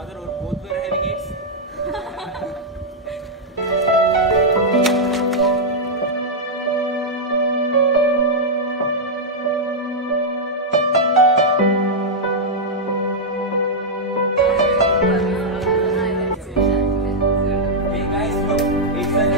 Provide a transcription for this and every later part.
father or both were having AIDS? Hey guys, look, it's a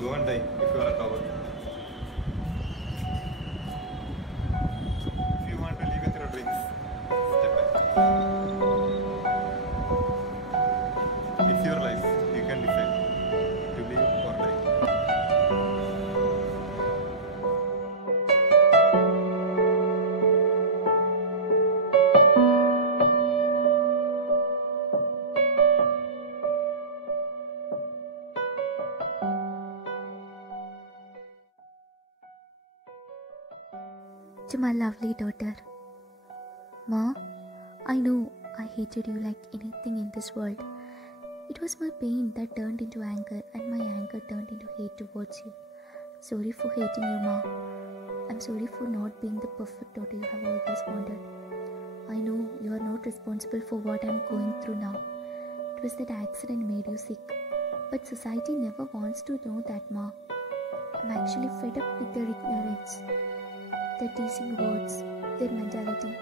Go and die if you are a coward. If you want to live with your dreams, step back. It's your life. You can decide to live or die. To my lovely daughter. Ma, I know I hated you like anything in this world. It was my pain that turned into anger and my anger turned into hate towards you. Sorry for hating you, Ma. I'm sorry for not being the perfect daughter you have always wanted. I know you are not responsible for what I'm going through now. It was that accident made you sick. But society never wants to know that, Ma. I'm actually fed up with their ignorance, their teasing words, their mentality.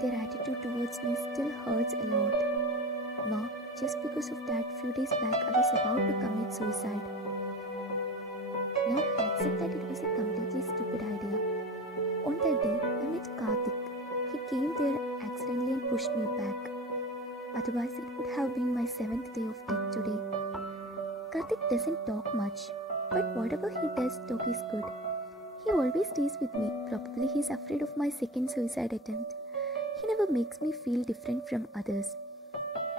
Their attitude towards me still hurts a lot. Ma, just because of that, few days back I was about to commit suicide. Now I accept that it was a completely stupid idea. On that day, I met Karthik. He came there accidentally and pushed me back. Otherwise, it would have been my 7th day of death today. Karthik doesn't talk much, but whatever he does, talk is good. He always stays with me. Probably he's afraid of my second suicide attempt. He never makes me feel different from others.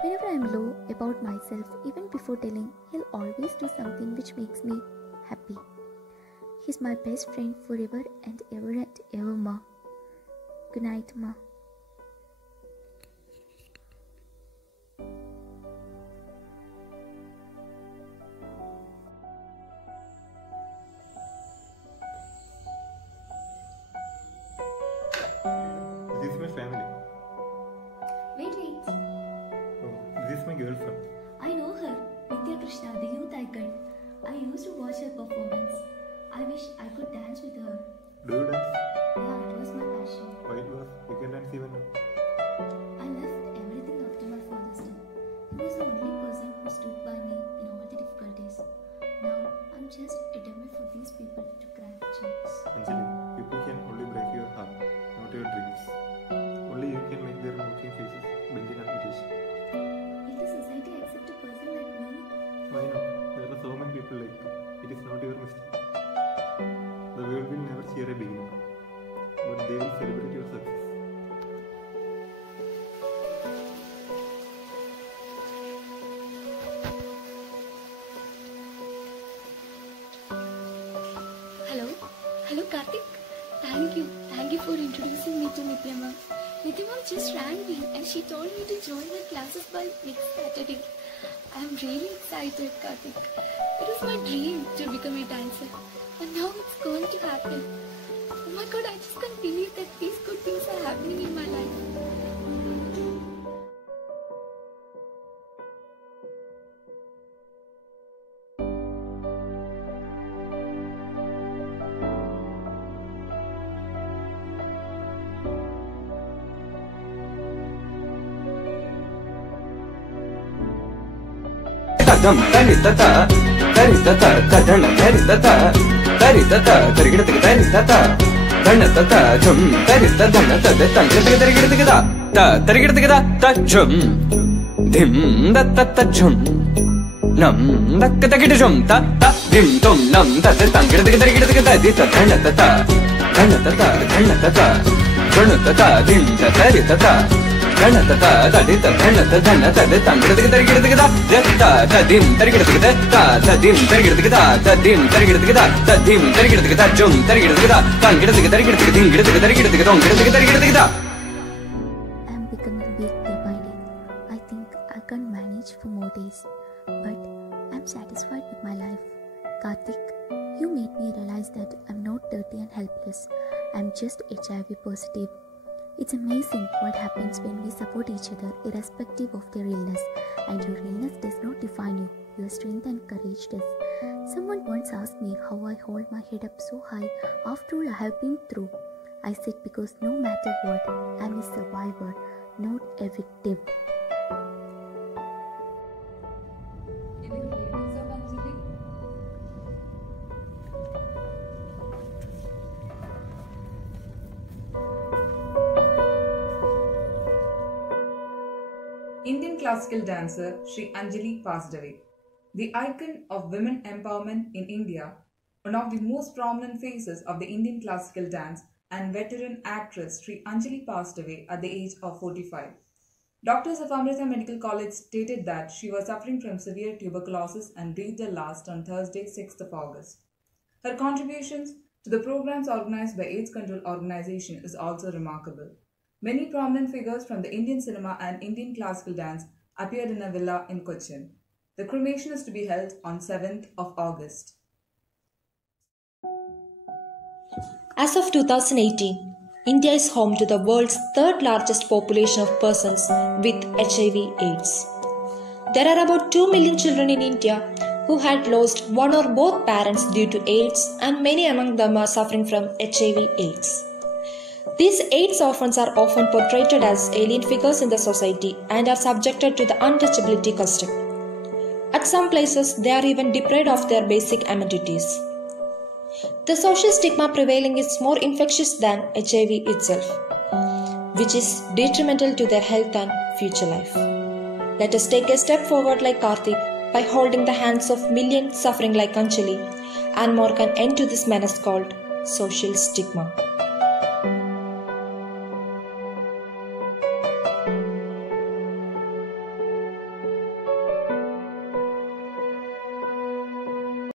Whenever I'm low about myself, even before telling, he'll always do something which makes me happy. He's my best friend forever and ever, Ma. Good night, Ma. This is my family. Wait. Oh, this is my girlfriend. I know her, Nitya Krishna, the youth icon. I used to watch her performance. I wish I could dance with her. Do you dance? Yeah, it was my passion. Why it was? You can dance even now. I left everything after my father's death. He was the only person who stood by me in all the difficulties. Now, I'm people like you. It is not your mistake. The world will never cheer a beginner, but they will celebrate your success. Hello Karthik. Thank you for introducing me to Nitya ma'am. Nitya ma'am just rang me and she told me to join her classes by next Saturday. I am really excited, Karthik. It was my dream to become a dancer and now it's going to happen. Oh my god, I just can't believe that these good things are happening in my life. Dum tari tata tadana tari tata tari tata tarigidati tari tata dana tata jum tari tadana tada tangidati tarigidati ta tarigidati ta jum dim da tata jum nam dakatagid jum ta dim tum nam tata tangidati tarigidati ta di tadana tata dana tata dana tata dim tari tata dana tata tadi tadana tadana tada tangidati tarigidati ta dim tarigidati ta dim tarigidati ta dim tarigidati ta dim tarigidati ta jum tarigidati ta tangidati tarigidati dingidati tarigidati tongidati tarigidati ta. I'm becoming big day by day. I think I can manage for more days, but I'm satisfied with my life. Karthik, you made me realize that I'm not dirty and helpless. I'm just HIV positive. It's amazing what happens when we support each other irrespective of their illness, and your illness does not define you. Your strength and courage does. Someone once asked me how I hold my head up so high after all I have been through. I said because no matter what, I'm a survivor, not a victim. Indian classical dancer Sri Anjali passed away. The icon of women empowerment in India, one of the most prominent faces of the Indian classical dance and veteran actress Sri Anjali passed away at the age of 45. Doctors of Amrita Medical College stated that she was suffering from severe tuberculosis and breathed her last on Thursday, 6th of August. Her contributions to the programs organized by AIDS Control Organization is also remarkable. Many prominent figures from the Indian cinema and Indian classical dance appeared in a villa in Cochin. The cremation is to be held on 7th of August. As of 2018, India is home to the world's third largest population of persons with HIV/AIDS. There are about 2 million children in India who had lost one or both parents due to AIDS, and many among them are suffering from HIV/AIDS. These AIDS orphans are often portrayed as alien figures in the society and are subjected to the untouchability custom. At some places, they are even deprived of their basic amenities. The social stigma prevailing is more infectious than HIV itself, which is detrimental to their health and future life. Let us take a step forward like Karthik by holding the hands of millions suffering like Anjali and mark an end to this menace called social stigma.